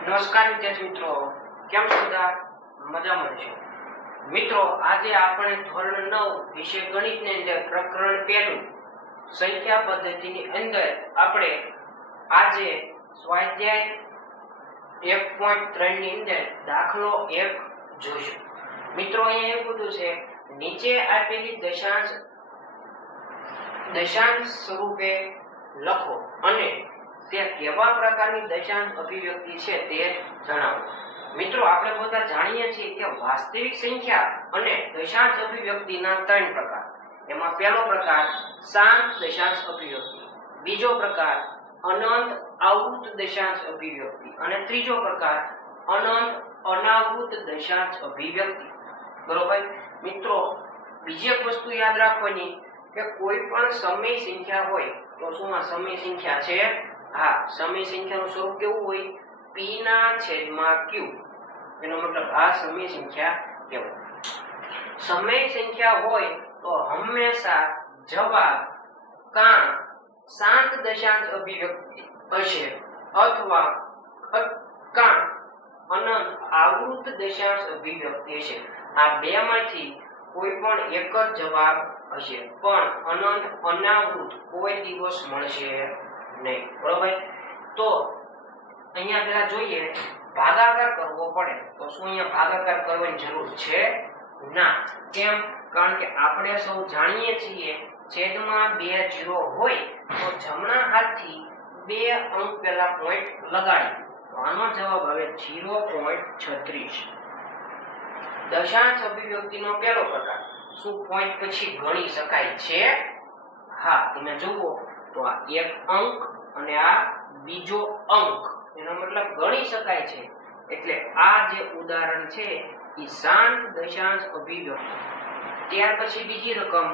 નમસ્કાર વિદ્યાર્થી મિત્રો, કેમ છો બધા? મજામાં છો મિત્રો? આજે આપણે ધોરણ 9 વિષય ગણિતની અંદર પ્રકરણ 1 સંખ્યા પદ્ધતિની અંદર આપણે આજે સ્વાધ્યાય 1.3 ની અંદર દાખલો 1 જોઈશું. મિત્રો અહીંયા એવું બધું છે, નીચે આપેલી દશાંશ સ્વરૂપે લખો અને તે કેવા પ્રકારની દશાંશ અભિવ્યક્તિ છે તે જણાવો. મિત્રો આપણે બધા જાણીએ છીએ કે વાસ્તવિક સંખ્યા અને દશાંશ અભિવ્યક્તિના 3 પ્રકાર. એમાં પહેલો પ્રકાર શાંત દશાંશ અભિવ્યક્તિ, બીજો પ્રકાર અનંત આવૃત દશાંશ અભિવ્યક્તિ અને ત્રીજો પ્રકાર અનંત અનાવૃત દશાંશ અભિવ્યક્તિ. બરોબર મિત્રો, બીજી એક વસ્તુ યાદ રાખવાની કે કોઈ પણ સમય સંખ્યા હોય તો શું આ સમય સંખ્યા છે? હા, સમય સંખ્યાનું સ્વરૂપ કેવું હોય? p ના છેદમાં q. એનો મતલબ આ સમય સંખ્યા કહેવાય. સમય સંખ્યા હોય તો હંમેશા જવાબ કાં શાંત દશાંશ અભિવ્યક્તિ હશે અથવા કાં અનંત આવૃત દશાંશ અભિવ્યક્તિ હશે. આ બેમાંથી કોઈ પણ એક જ જવાબ હશે, પણ અનંત અનાવૃત કોઈ દિવસ મળશે નહીં. બરોબર? તો અહીંયા પહેલા જોઈએ ભાગાકાર કરવો પડે તો શું અહીંયા ભાગાકાર કરવાની જરૂર છે? ના. કેમ? કારણ કે આપણે સૌ જાણીએ છીએ છેદમાં 2 0 હોય તો જમણા હાથથી 2 અંક પહેલા પોઈન્ટ લગાડી, તો આનો જવાબ આવે 0.36. દશાંશ અભિવ્યક્તિનો પહેલો પ્રકાર શું પોઈન્ટ પછી ગણી શકાય છે? હા, તમે જુઓ તો આ એક અંક અને આ બીજો અંક, એનો મતલબ ગણી શકાય છે. એટલે આ જે ઉદાહરણ છે એ શાંત દશાંશ અભિવ્યક્તિ. ત્યાર પછી બીજી રકમ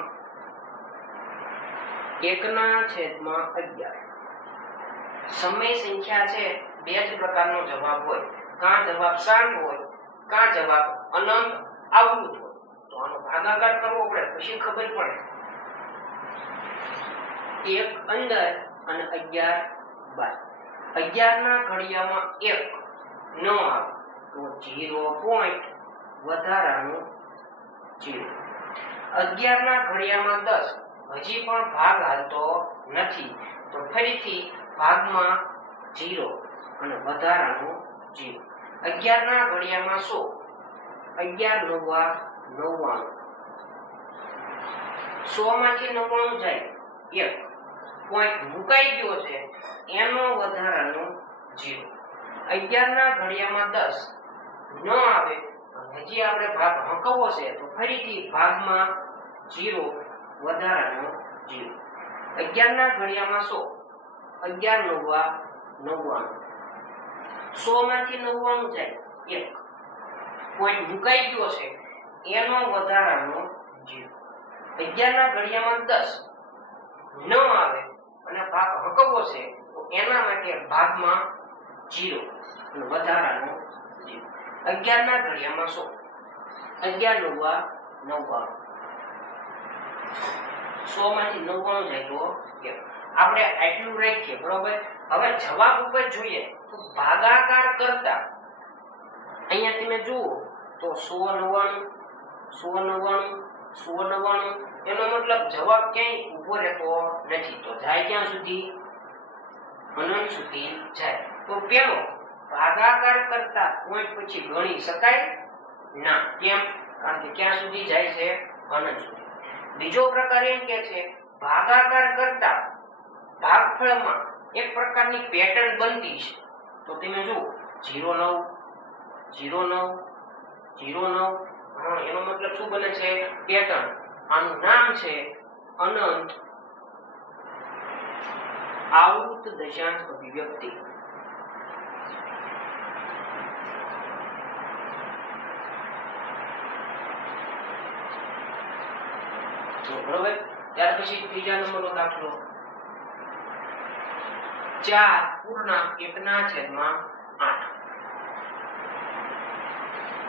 1/11. સમય સંખ્યા છે, બે જ પ્રકારનો જવાબ હોય, કાં જવાબ શાંત હોય કાં જવાબ અનંત આવૃત હોય. તો આનો ભાગાકાર કરવો પડે પછી ખબર પડે. 1 અંદર અને 11 બાર. 11 ના ઘડિયામાં 1 ન આવે તો 0 પોઈન્ટ વધારાનું 0. 11 ના ઘડિયામાં 10 હજી પણ ભાગ હાલતો નથી તો ફરીથી ભાગમાં 0 અને વધારાનું 0. 11 ના ઘડિયામાં 100, 11 નવા 99. 100 માંથી 99 જાય, 1 પોઈન્ટ મુકાઈ ગયો છે, એનો વધારાનો 0. 11 ના ઘડિયામાં 10 ન આવે હજી આપણે ભાગ હકવવો છે તો ફરીથી ભાગમાં 0 વધારાનો 0. 11 ના ઘડિયામાં 100, 11 નવા 99. 100 માંથી 99 જાય, 1 પોઈન્ટ મુકાઈ ગયો છે, એનો વધારાનો 0. 11 ના ઘડિયામાં 10 ન આવે અને ભાગ હકવવો છે તો એના માટે ભાગમાં 0 અને વધારાનો 0. 11 ના ઘડિયામાં 100, 11 નવા 99. 100 માંથી 99 જાય તો આપણે આટલું રાખીએ. બરોબર? હવે જવાબ ઉપર જોઈએ તો ભાગાકાર કરતા અહીંયા તમે જુઓ તો 199 199 199, એનો મતલબ જવાબ ક્યાંય ઊભો રહેતો નથી. તો જાય ક્યાં સુધી? અનંત સુધી જાય. તો પેલો ભાગાકાર કરતા પોઈન્ટ પછી ગણી શકાય ના. કેમ? કારણ કે ક્યાં સુધી જાય છે? અનંત સુધી. બીજો પ્રકાર એમ કે છે ભાગાકાર કરતા ભાગફળમાં એક પ્રકારની પેટર્ન બનતી છે. તો તમે જુઓ 09 09 09. એનો મતલબ શું બને છે? પેટર્ન. આનું નામ છે અનંત આવૃત દશાંશ અભિવ્યક્તિ. બરોબર? ત્યાર પછી ત્રીજા નંબરનો દાખલો 4.1/8.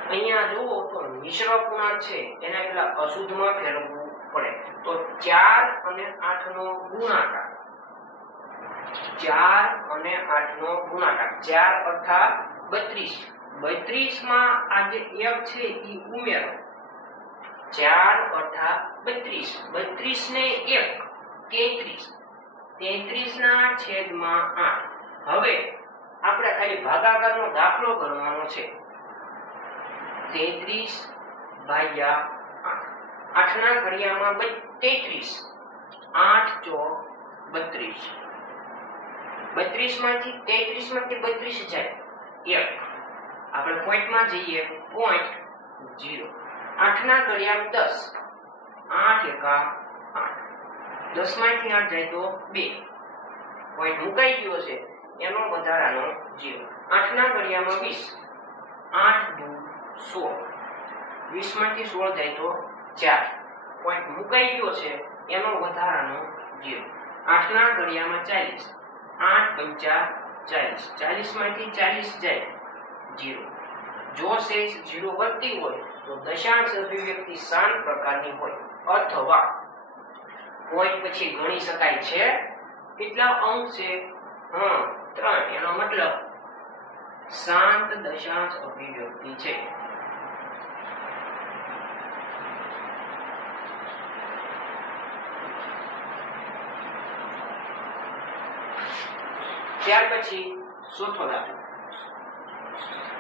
અહીંયા જુઓ તો મિશ્ર પૂર્ણાંક છે એને પેલા અશુદ્ધમાં ફેરવવું પડે. તો 4 અને 8 નો ગુણાકાર, 4 અને 8 નો ગુણાકાર, 4 અર્થાત 32 32 માં આ જે 1 છે ઈ ઉમેરો 4 અઠા 32 32 ને 1 33 33 ના છેદમાં 8 હવે આપણે ખાલી ભાગાકારનો દાખલો કરવાનો છે 33 ભાગ્યા 8 8 ના ઘડિયામાં 33 8 ચોક 32 32 માંથી 33 માંથી 32 જાય 1 આપણે પોઈન્ટમાં જઈએ પોઈન્ટ 0 8 ના ઘડિયામાં 10 8 એકા 8 10 માંથી 8 જાય તો 2 પોઈન્ટ મુકાઈ ગયો છે એનો વધારાનો 0 8 ના ઘડિયામાં 20 8 દુ 16 20 માંથી 16 જાય તો 4 પોઈન્ટ મુકાઈ ગયો છે એનો વધારાનો 0 8 ના ઘડિયામાં 40 8 પંચા 40 40 માંથી 40 જાય 0 જો શેષ 0 વધતી હોય તો દશાંશ અભિવ્યક્તિ શાંત પ્રકારની હોય અથવા પોઈન્ટ પછી ગણી શકાય છે કેટલા અંક છે 3 એનો મતલબ શાંત દશાંશ અભિવ્યક્તિ છે ત્યાર પછી ચોથો દાખલો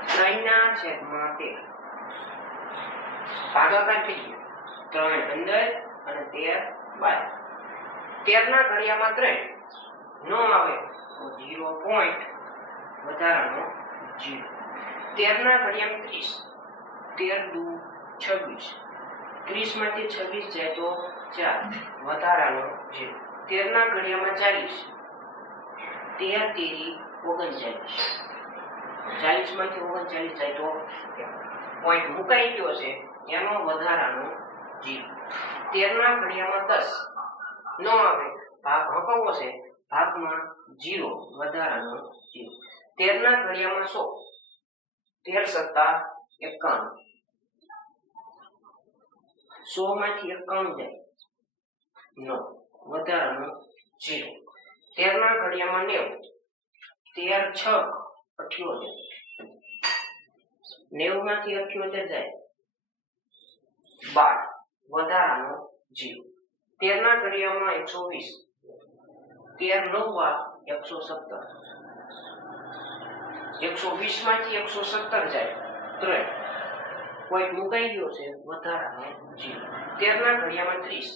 3 ના છેદમાં 13 ભાગાકાર કરીએ 3 અંદર અને 13 બહાર 13 ના ઘડિયામાં 3 નો આવે તો 0 પોઈન્ટ વધારાનો 0 13 ના ઘડિયામાં 30 13 દુ 26 30 માંથી 26 જાય તો 4 વધારાનો 0 13 ના ઘડિયામાં 40 13 તેરી 39 40 માંથી 39 જાય તો પોઈન્ટ મુકાઈ ગયો છે એનો વધારાનો 0 13 ના ઘડિયામાં 10 નો આવે ભાગ હકાવો છે ભાગમાં 0 વધારાનો 0 13 ના ઘડિયામાં 100 13 સત્તા 51 100 માંથી 51 જાય 9 વધારાનો 0 13 ના ઘડિયામાં 90 13 6 78 90 માંથી 78 જાય 12 વધારાનો 0 13 ના ઘડિયામાં 120 13 9 117 120 માંથી 117 જાય 3 પોઈન્ટ મુકાઈ ગયો છે વધારાનો 0 13 ના ઘડિયામાં 30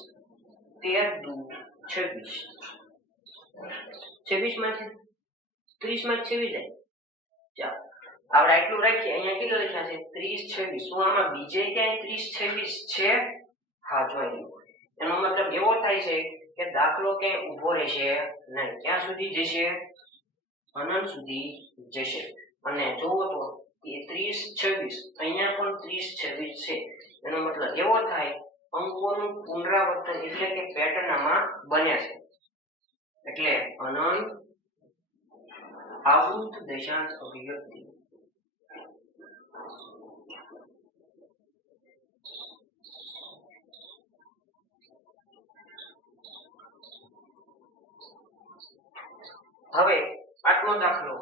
13 દુ 26 26 માંથી 30 માંથી 26 જાય ચાલો આપણે આટલું રાખીએ અહીંયા કેટલું લખ્યા છે 30 26 શું આમાં બીજે ક્યાંય 30 26 છે હા જોઈ એનો મતલબ એવો થાય છે કે દાખલો ક્યાંય ઊભો રહેશે નહીં ક્યાં સુધી જશે અનંત સુધી જશે અને જોવો તો એ 30 26 અહીંયા પણ 30 26 છે એનો મતલબ એવો થાય અંકોનું પુનરાવર્તન એટલે કે પેટર્ન આમાં બને છે એટલે અનંત આવૃત દશાંશ અભિવ્યક્તિ હવે આટલો દાખલો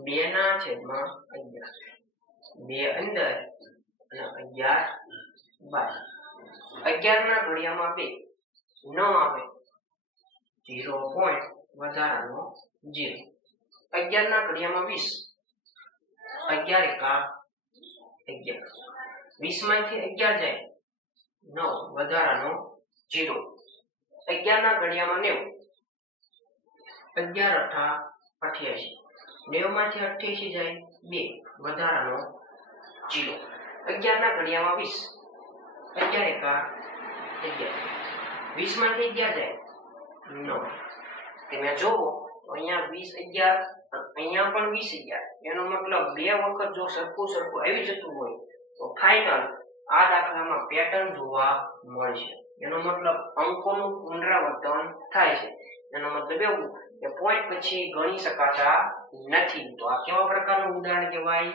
2 ના છેદમાં 11 2 અંદર અને 11 બહાર 11 ના ઘડિયામાં 2 ન આવે 0 પોઈન્ટ વધારાનો 0 11 ના ઘડિયામાં 20 11 એકા 11 20 માંથી 11 જાય 9 વધારાનો 0 11 ના ઘડિયામાં 90 11 અઠા 88 90 માંથી 88 જાય 2 વધારાનો 0 11 ના ઘડિયામાં 20 11 એકા 11 20 માંથી 11 જાય 9 તમે જોવો તો અહીંયા 20 11 અહીંયા પણ 20 11 એનો મતલબ બે વખત જો સરખું આવી જતું હોય તો ફાઇનલ આ દાખલામાં પેટર્ન જોવા મળશે એનો મતલબ અંકોનું પુનરાવર્તન થાય છે એનો મતલબ એવું કે પોઈન્ટ પછી ગણી શકાતા નથી તો આ કેવા પ્રકારનું ઉદાહરણ કહેવાય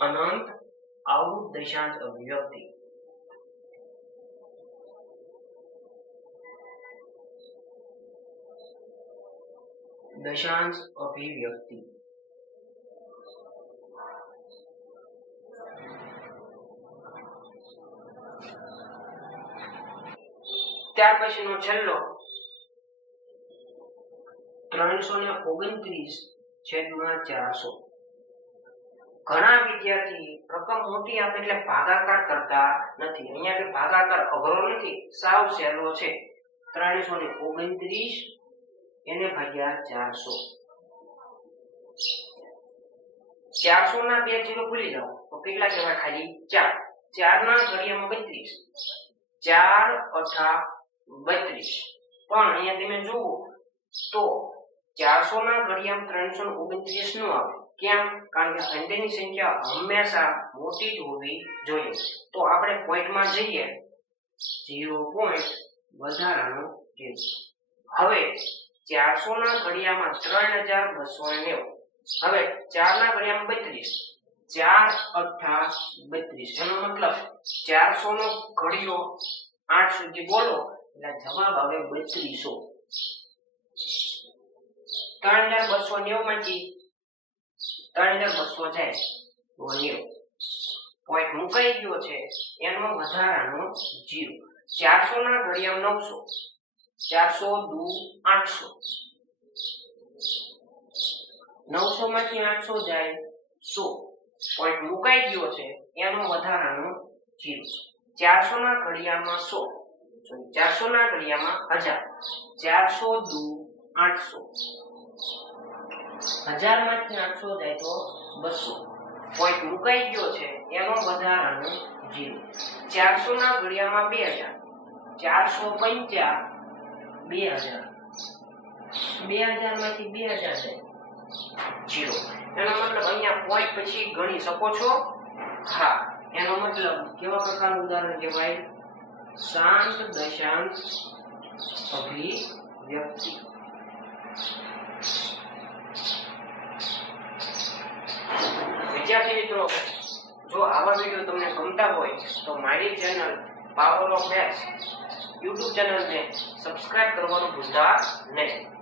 અનંત આવૃત દશાંશ અભિવ્યક્તિ દશાંશ અભિવ્યક્તિ. ત્યાર પછીનો છેલ્લો 329/400. ઘણા વિદ્યાર્થી રકમ મોટી આપે એટલે ભાગાકાર કરતા નથી. અહીંયા કે ભાગાકાર અઘરો નથી, સાવ સહેલો છે. 329 એને ભાગ્યા 400. 400 ના 2 0 ભૂલી જાઓ તો કેટલા કહેવાય? ખાલી 4. 4 ના ઘડિયામાં 32. 4 અઠા 32. પણ અહીંયા તમે જુઓ તો 400 ના ઘડિયામાં 329 નો આવે. કેમ? કારણ કે અંત્યની સંખ્યા હંમેશા મોટી જ હોવી જોઈએ. તો આપણે પોઈન્ટમાં જઈએ 0 પોઈન્ટ વધારાનો 0. હવે 400 ના ઘડિયામાં 3290. હવે 4 ના ઘડિયામાં 32. 4 અઠા 32. એનો મતલબ 400 નો ઘડિયો 8 સુધી બોલો એટલે જવાબ આવે 3200. 3290 માંથી 3200 જાય તો 90. પોઈન્ટ મુકાઈ ગયો છે એનો વધારાનો 0. 400 ના ઘડિયામાં 900. 400 દુ 800. 900 માંથી 800 જાય 100. પોઈન્ટ મુકાઈ ગયો છે એનો વધારાનો 0. 400 ના ઘડિયામાં 100. 400 ના ઘડિયામાં 1000. 400 દુ 800. 1000 માંથી 800 જાય તો 200. પોઈન્ટ મુકાઈ ગયો છે એનો વધારાનો 0. 400 ના ઘડિયામાં 2000. 450 2000. 2000 માંથી 2000 જાય 0. એનો મતલબ અહીંયા પોઈન્ટ પછી ગણી શકો છો? હા. એનો મતલબ કેવા પ્રકારનું ઉદાહરણ કહેવાય? શાંત દશાંશ અભિવ્યક્તિ. વિદ્યાર્થી મિત્રો, જો આવા વિડિયો તમને ગમતા હોય તો મારી channel power of maths YouTube ચેનલને સબસ્ક્રાઇબ કરવાનું ભૂલતા નહીં.